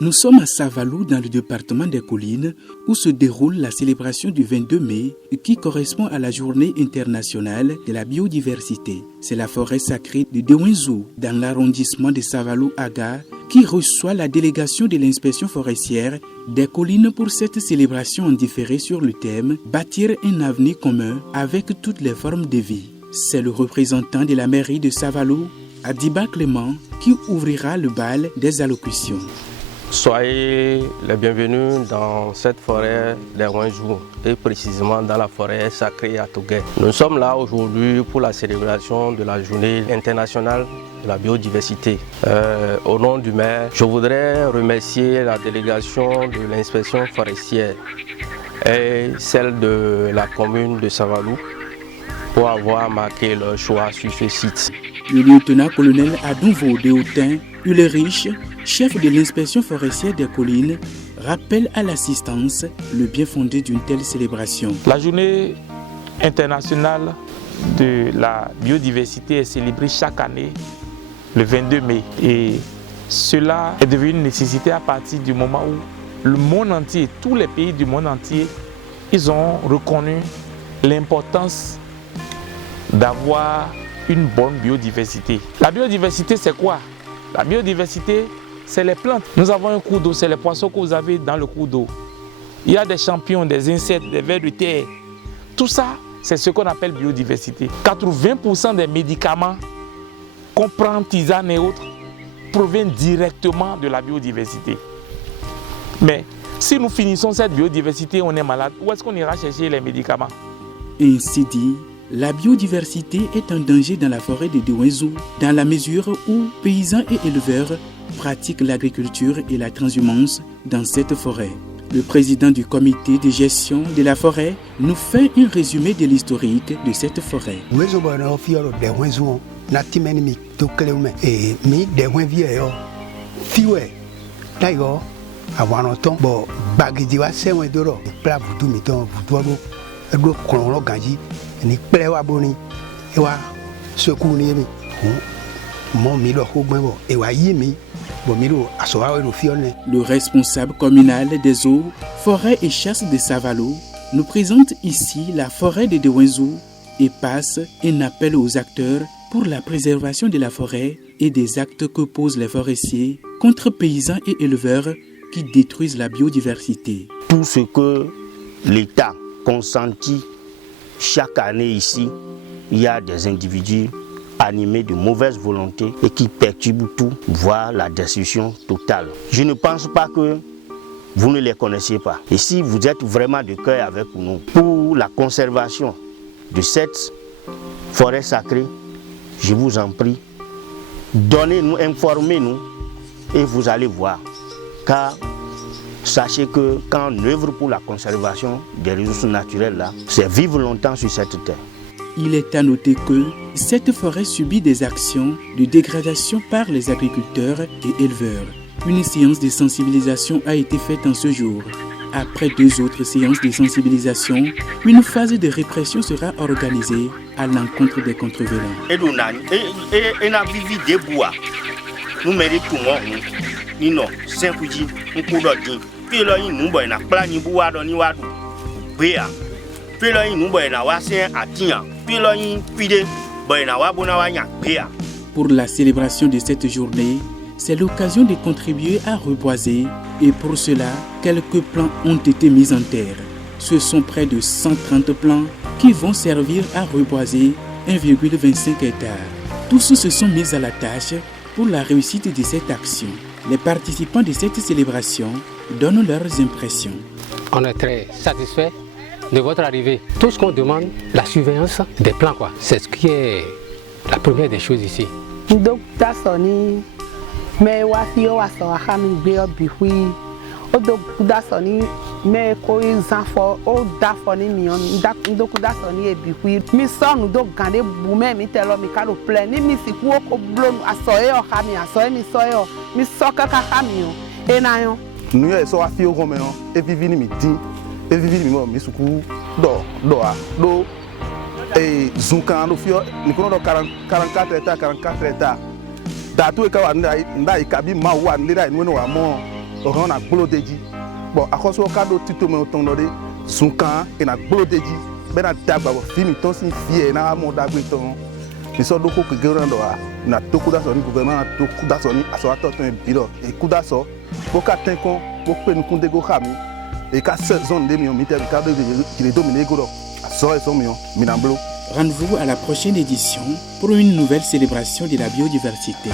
Nous sommes à Savalou, dans le département des Collines, où se déroule la célébration du 22 mai, qui correspond à la Journée internationale de la biodiversité. C'est la forêt sacrée de Dewinzou, dans l'arrondissement de Savalou-Aga, qui reçoit la délégation de l'inspection forestière des Collines pour cette célébration en différé sur le thème « Bâtir un avenir commun avec toutes les formes de vie ». C'est le représentant de la mairie de Savalou, Adiba Clément, qui ouvrira le bal des allocutions. Soyez les bienvenus dans cette forêt des Dewinzou et précisément dans la forêt sacrée à Touguet. Nous sommes là aujourd'hui pour la célébration de la journée internationale de la biodiversité. Au nom du maire, je voudrais remercier la délégation de l'inspection forestière et celle de la commune de Savalou pour avoir marqué leur choix sur ce site. Le lieutenant-colonel Adouvo Deoutin Ulrich, chef de l'inspection forestière des Collines, rappelle à l'assistance le bien fondé d'une telle célébration. La journée internationale de la biodiversité est célébrée chaque année le 22 mai. Et cela est devenu une nécessité à partir du moment où le monde entier, tous les pays du monde entier, ils ont reconnu l'importance d'avoir une bonne biodiversité. La biodiversité, c'est quoi? La biodiversité, c'est les plantes. Nous avons un cours d'eau, c'est les poissons que vous avez dans le cours d'eau. Il y a des champignons, des insectes, des vers de terre. Tout ça, c'est ce qu'on appelle biodiversité. 80% des médicaments qu'on prend, tisane et autres, proviennent directement de la biodiversité. Mais si nous finissons cette biodiversité, on est malade, où est-ce qu'on ira chercher les médicaments? Ainsi dit, la biodiversité est un danger dans la forêt de Dewinzou, dans la mesure où paysans et éleveurs pratiquent l'agriculture et la transhumance dans cette forêt. Le président du comité de gestion de la forêt nous fait un résumé de l'historique de cette forêt. Le responsable communal des eaux, forêts et chasse de Savalou nous présente ici la forêt de Dewinzou et passe un appel aux acteurs pour la préservation de la forêt et des actes que posent les forestiers contre paysans et éleveurs qui détruisent la biodiversité. Tout ce que l'État consentit chaque année ici, il y a des individus animés de mauvaise volonté et qui perturbent tout, voire la destruction totale. Je ne pense pas que vous ne les connaissiez pas. Et si vous êtes vraiment de cœur avec nous pour la conservation de cette forêt sacrée, je vous en prie, donnez-nous, informez-nous et vous allez voir. Car sachez que quand on œuvre pour la conservation des ressources naturelles, là, c'est vivre longtemps sur cette terre. Il est à noter que cette forêt subit des actions de dégradation par les agriculteurs et éleveurs. Une séance de sensibilisation a été faite en ce jour. Après 2 autres séances de sensibilisation, une phase de répression sera organisée à l'encontre des contrevenants. Pour la célébration de cette journée, c'est l'occasion de contribuer à reboiser et pour cela, quelques plants ont été mis en terre. Ce sont près de 130 plants qui vont servir à reboiser 1,25 hectares. Tous se sont mis à la tâche pour la réussite de cette action. Les participants de cette célébration donnent leurs impressions. On est très satisfait de votre arrivée. Tout ce qu'on demande, la surveillance des plants, c'est ce qui est la première des choses ici. Zunkan fio ni kono do 44 hectares 44 hectares da to e ka wa ndai kabi ma wa nlira ni no wa mo on a glodéji. Bon, à cause au cadeau tout me autant de Zunkan et na glodéji. Ben na daba film ton si fier na mo dagwe ton. Ni so doko ke gérando na toku da so ni gouvernement na toku da so ni aso ato ton bilo e kuda so pour ka ten kon pour pe nous kunde go khami et ka zone de mi miter ka de qui les dominer go aso e so mi minamblo. Rendez-vous à la prochaine édition pour une nouvelle célébration de la biodiversité.